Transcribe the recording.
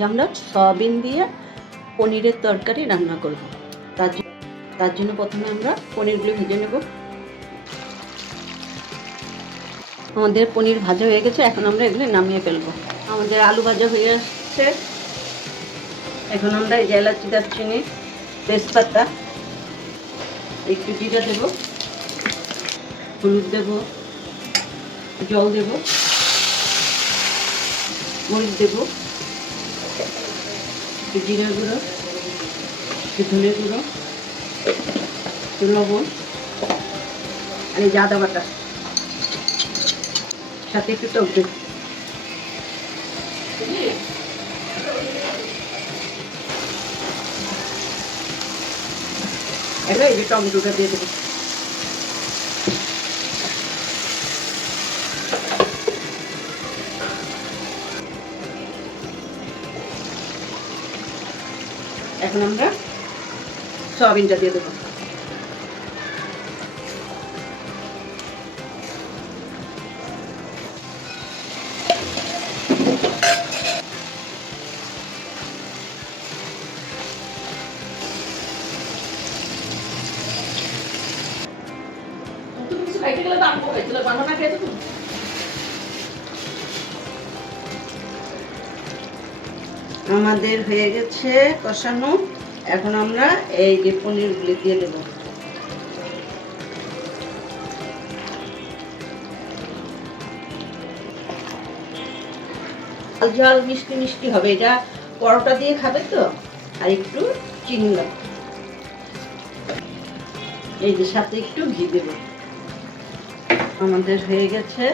আমরা সয়াবিন দিয়ে পনিরের তরকারি রান্না করব। তার জন্য প্রথমে আমরা পনিরগুলো ভেজে নেব। আমাদের পনির ভাজা হয়ে গেছে, এখন আমরা এগুলো নামিয়ে ফেলবো। আমাদের আলু ভাজা হয়ে আসছে। এখন আমরা এই এলাচি, দারচিনি, তেজপাতা, একটু জিরা দেব, হলুদ দেব, জল দেব, মরিচ দেব, একটু জিরা গুঁড়ো, একটু ধনে গুঁড়ো, একটু লবণ আর এই আদা বাটা, সাথে একটু টক দেব। এবার এই যে টমেটোটা দিয়ে দেবো। এখন আমরা সয়াবিনটা দিয়ে দেবো। আমাদের হয়ে গেছে কষানো। এখন আমরা এই যে পনিরগুলি দিয়ে দেবো। ঝাল মিষ্টি মিষ্টি হবে, এটা পরোটা দিয়ে খাবে তো। আর একটু চিনি লাগবে, এই যে সাথে একটু ঘি দেবো। আমাদের হয়ে গেছে